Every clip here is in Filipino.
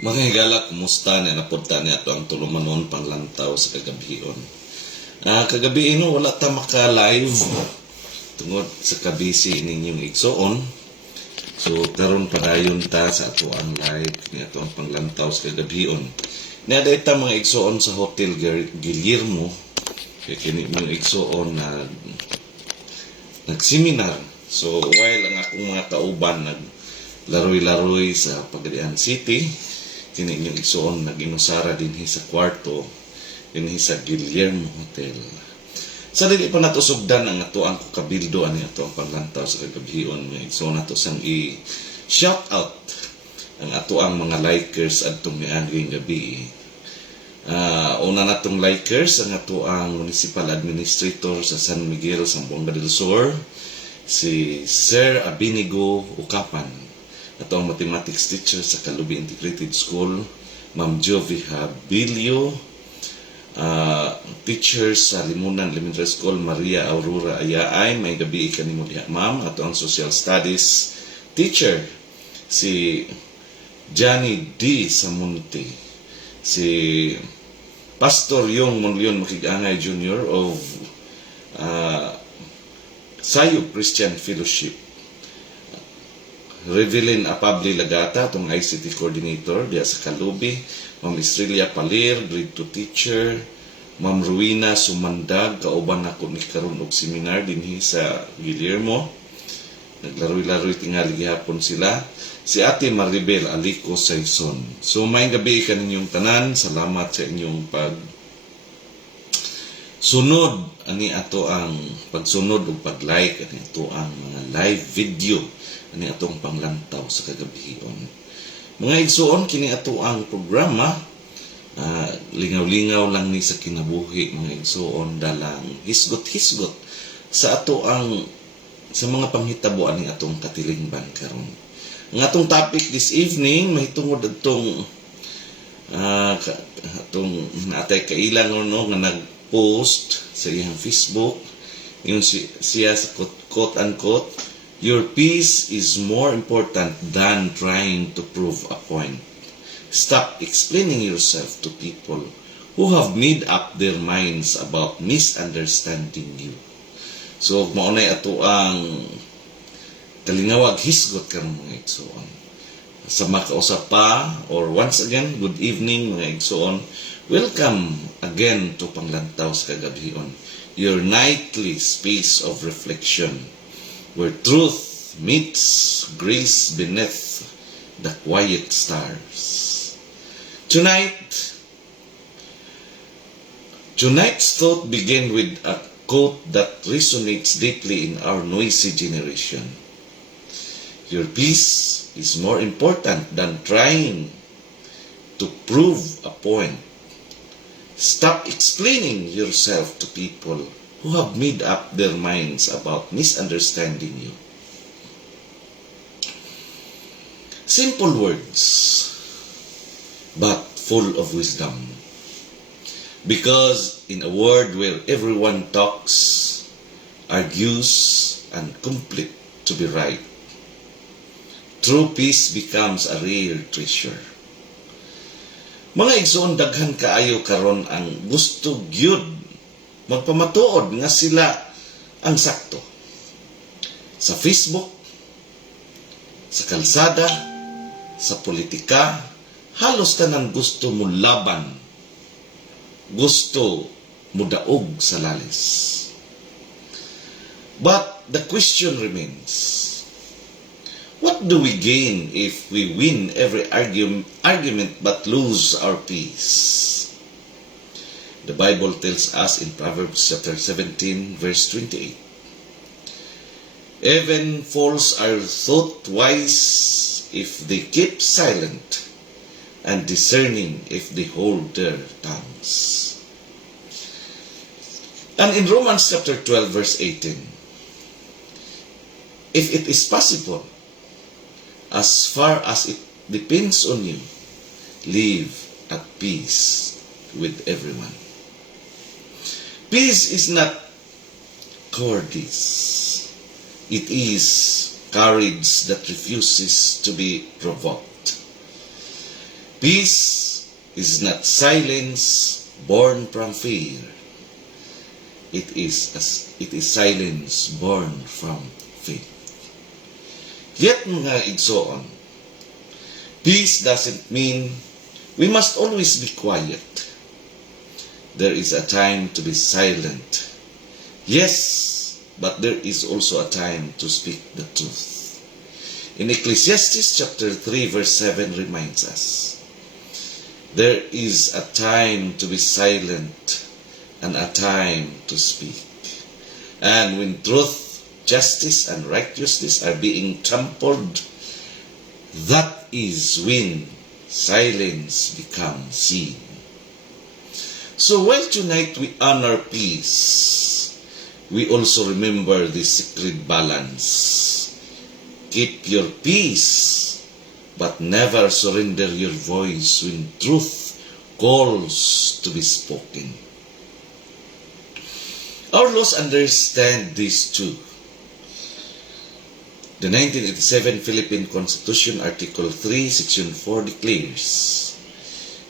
Mga higala, kumusta na napunta niya ito ang tulumanon Panglantaw sa Kagabhion. Kagabi wala ta maka-live tungod sa kabisi ninyong igsoon. So, karon padayon ta sa ato ang live ni ato ang Panglantaw sa Kagabhion. Niaday ta mga igsoon sa Hotel Guillermo. Kaya kini mga igsoon na nagseminar. So, while ang akong mga kauban naglaroy-laroy sa Pagadian City, kini inyong igsoon nag-inusara dinhi sa kwarto dinhi sa Guillermo Hotel. Sa dili pa nato sugdan ang ato ang kabildo ani ato ang Panglantaw sa Kagabhion nga igsoon nato sang i-shout out ang ato ang mga likers adtong miaging gabi. Una natong likers ang ato ang Municipal Administrator sa San Miguel, Zamboanga del Sur, si Sir Abinigo Ucapan. Ato ang mathematics teacher sa Kalubi Integrated School, Ma'am Jovi Habilio. Teacher sa Limunan Elementary School, Maria Aurora Ayaay. May gabi kanimo diha, ma'am. Ato ang Social Studies teacher, si Johnny D. Samunti. Si Pastor Yong Monleon Makigangay Jr. of Sayub Christian Fellowship. Revelin Apabli Lagata, itong ICT Coordinator diya sa Kalubi. Ma'am Estrella Palir, Grade 2 Teacher. Ma'am Ruina Sumandag, kauban ako ni karon og seminar dinhi sa Guillermo. Naglaroy-laroy tingali gihapon sila. Si Ate Maribel Alico Saison. So may gabi kaninyong tanan. Salamat sa inyong sunod ani ato ang pagsunod ug pag-like ani ato ang mga live video ani atong Panglantaw sa Kagabhion. Mga igsoon, kini ato ang programa, lingaw-lingaw lang ni sa kinabuhi, mga igsoon, dalang hisgot-hisgot sa ato ang sa mga panghitabo ani atong katilingban karon. Ang atong topic this evening mahitungod adtong atong natay kailang nga nag-post sa iyang Facebook, yung siya sa quote-unquote, "Your peace is more important than trying to prove a point. Stop explaining yourself to people who have made up their minds about misunderstanding you." So, maunay ato ang kalingawag hisgot karon mga igsoon. Sa makausap pa, or once again, good evening mga igsoon. Welcome again to Panglantaw sa Kagabhion, your nightly space of reflection, where truth meets grace beneath the quiet stars. Tonight's thought begins with a quote that resonates deeply in our noisy generation. Your peace is more important than trying to prove a point. Stop explaining yourself to people who have made up their minds about misunderstanding you. Simple words, but full of wisdom. Because in a world where everyone talks, argues, and complete to be right, true peace becomes a rare treasure. Mga igsoon, daghan kaayo karon ang gusto gyud magpamatuod nga sila ang sakto. Sa Facebook, sa kalsada, sa politika, halos tanan gusto mo laban. Gusto mo daog sa lalis. But the question remains, what do we gain if we win every argument but lose our peace? The Bible tells us in Proverbs chapter 17, verse 28, "Even fools are thought wise if they keep silent, and discerning if they hold their tongues." And in Romans chapter 12, verse 18, "If it is possible, as far as it depends on you, live at peace with everyone." Peace is not cowardice. It is courage that refuses to be provoked. Peace is not silence born from fear. It is silence born from faith. Yet mga igsoon, peace doesn't mean we must always be quiet. There is a time to be silent. Yes, but there is also a time to speak the truth. In Ecclesiastes chapter 3 verse 7 reminds us, there is a time to be silent and a time to speak. And when truth, justice, and righteousness are being trampled, that is when silence becomes seen. So while tonight we honor peace, we also remember this sacred balance. Keep your peace, but never surrender your voice when truth calls to be spoken. Our laws understand this too. The 1987 Philippine Constitution, Article 3, Section 4 declares,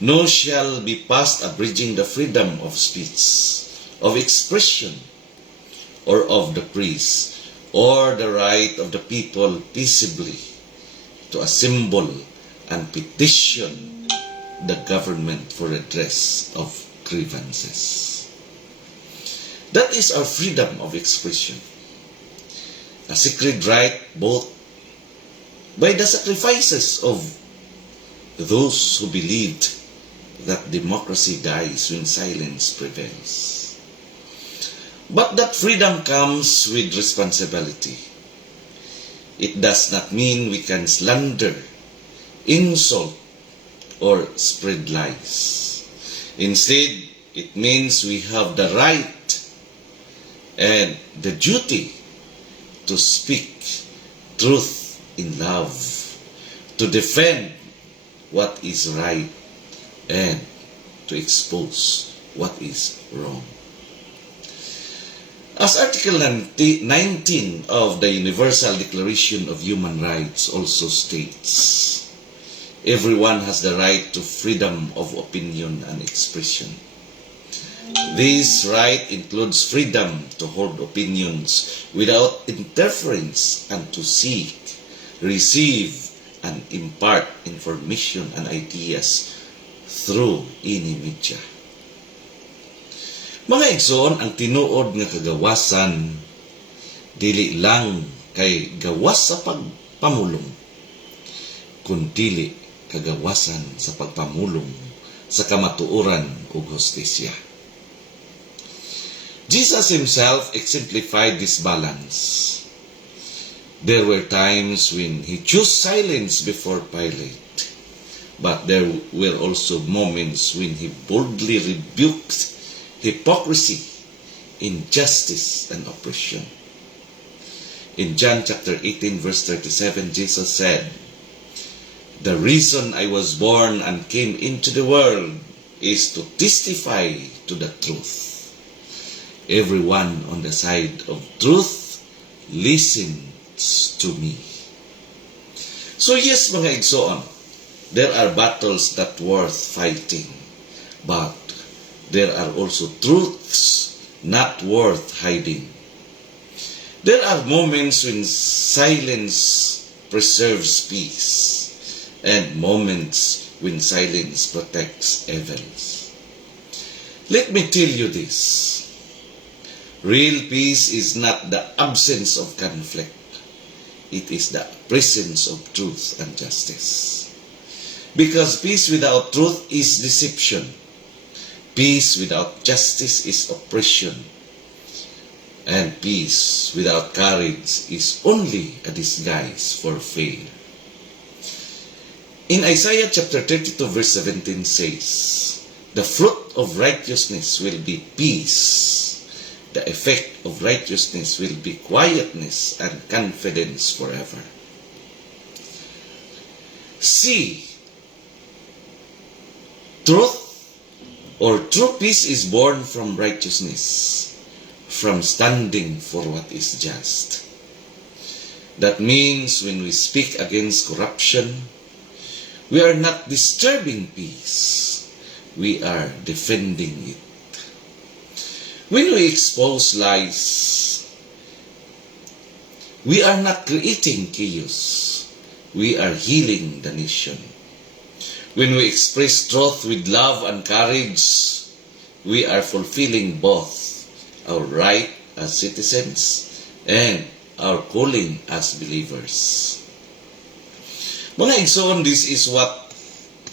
"No shall be passed abridging the freedom of speech, of expression, or of the press, or the right of the people peaceably to assemble and petition the government for redress of grievances." That is our freedom of expression, a sacred right both by the sacrifices of those who believed that democracy dies when silence prevails. But that freedom comes with responsibility. It does not mean we can slander, insult, or spread lies. Instead, it means we have the right and the duty to speak truth in love, to defend what is right, and to expose what is wrong. As Article 19 of the Universal Declaration of Human Rights also states, everyone has the right to freedom of opinion and expression. This right includes freedom to hold opinions without interference and to seek, receive, and impart information and ideas through any media. Mga igsoon, ang tinuod nga kagawasan dili lang kay gawas sa pagpamulong, kundi kagawasan sa pagpamulong sa kamatuoran ug hustisya. Jesus himself exemplified this balance. There were times when he chose silence before Pilate, but there were also moments when he boldly rebuked hypocrisy, injustice, and oppression. In John chapter 18 verse 37, Jesus said, "The reason I was born and came into the world is to testify to the truth. Everyone on the side of truth listens to me." So yes, mga igsoon, there are battles that worth fighting, but there are also truths not worth hiding. There are moments when silence preserves peace, and moments when silence protects evils. Let me tell you this. Real peace is not the absence of conflict. It is the presence of truth and justice. Because peace without truth is deception. Peace without justice is oppression. And peace without courage is only a disguise for fear. In Isaiah chapter 32 verse 17 says, "The fruit of righteousness will be peace. The effect of righteousness will be quietness and confidence forever." See, truth or true peace is born from righteousness, from standing for what is just. That means when we speak against corruption, We are not disturbing peace. We are defending it. When we expose lies, we are not creating chaos. We are healing the nation. When we express truth with love and courage, we are fulfilling both our right as citizens and our calling as believers. Mga igsoon, this is what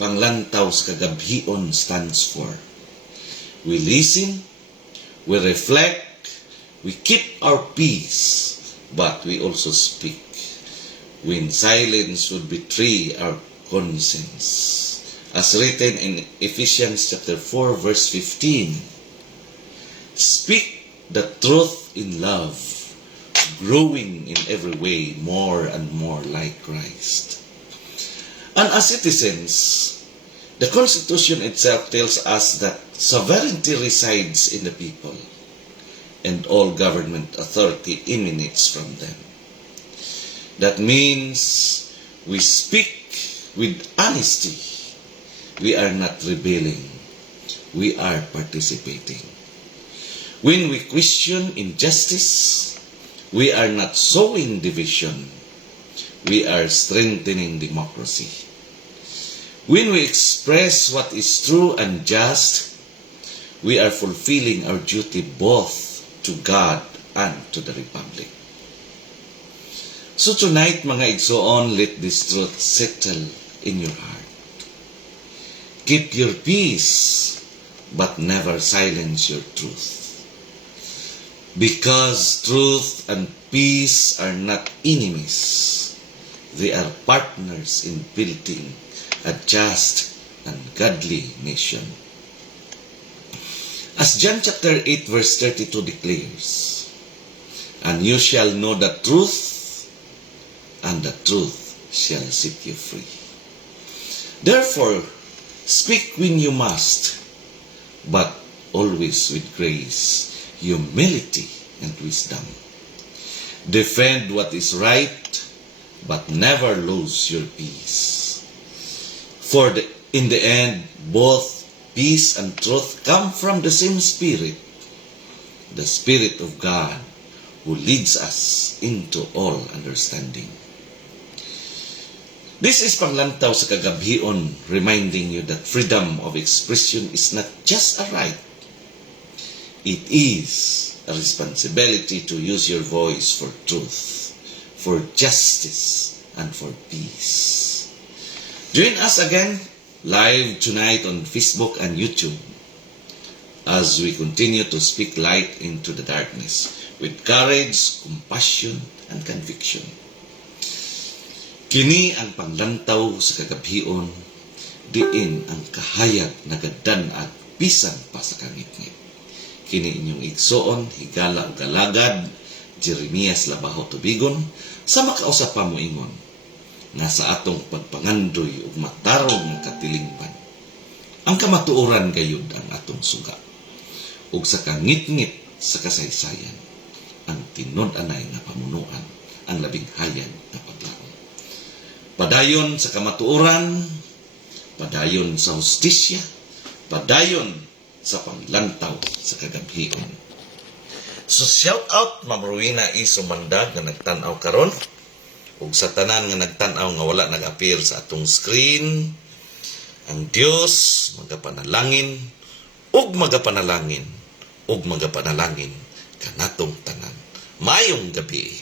Panglantaw sa Kagabhion stands for. We listen, we reflect, we keep our peace, but we also speak. When silence would betray our conscience. As written in Ephesians chapter 4 verse 15, speak the truth in love, growing in every way more and more like Christ. And as citizens, the Constitution itself tells us that sovereignty resides in the people, and all government authority emanates from them. That means we speak with honesty. We are not rebelling. We are participating. When we question injustice, we are not sowing division. We are strengthening democracy. When we express what is true and just, we are fulfilling our duty both to God and to the Republic. So tonight, mga igsoon, let this truth settle in your heart. Keep your peace, but never silence your truth. Because truth and peace are not enemies. They are partners in building a just and godly nation. As John chapter 8 verse 32 declares, and you shall know the truth, and the truth shall set you free. Therefore, speak when you must, but always with grace, humility, and wisdom. Defend what is right, but never lose your peace. For in the end, both peace and truth come from the same Spirit, the Spirit of God, who leads us into all understanding. This is Panglantaw sa Kagabhion, reminding you that freedom of expression is not just a right. It is a responsibility to use your voice for truth, for justice, and for peace. Join us again live tonight on Facebook and YouTube as we continue to speak light into the darkness with courage, compassion, and conviction. Kini ang panglantaw sa Kagabhion, diin ang kahayag nagadanag bisan pa sa kangitngit. Kini inyong igsoon, higala o galagad, Jeremias Labaho Tubigon, sa makausap pa mo ingon, nga sa atong pagpangandoy ug matarong ng katilingban. Ang kamatuoran gayud ang atong suga, ug sa kangitngit sa kasaysayan, ang tinod-anay nga pamunuan, ang labing hayag na paglaom. Padayon sa kamatuoran, padayon sa hustisya, padayon sa panglantaw sa Kagabhion. So shout out Ma'am Rowena E. Sumandag nga nagtanaw karon, ug sa tanan nga nagtanaw nga wala nag-appear sa atong screen. Ang Dios magapanalangin ug magapanalangin ug magapanalangin kanatong tanan. Mayong gabi.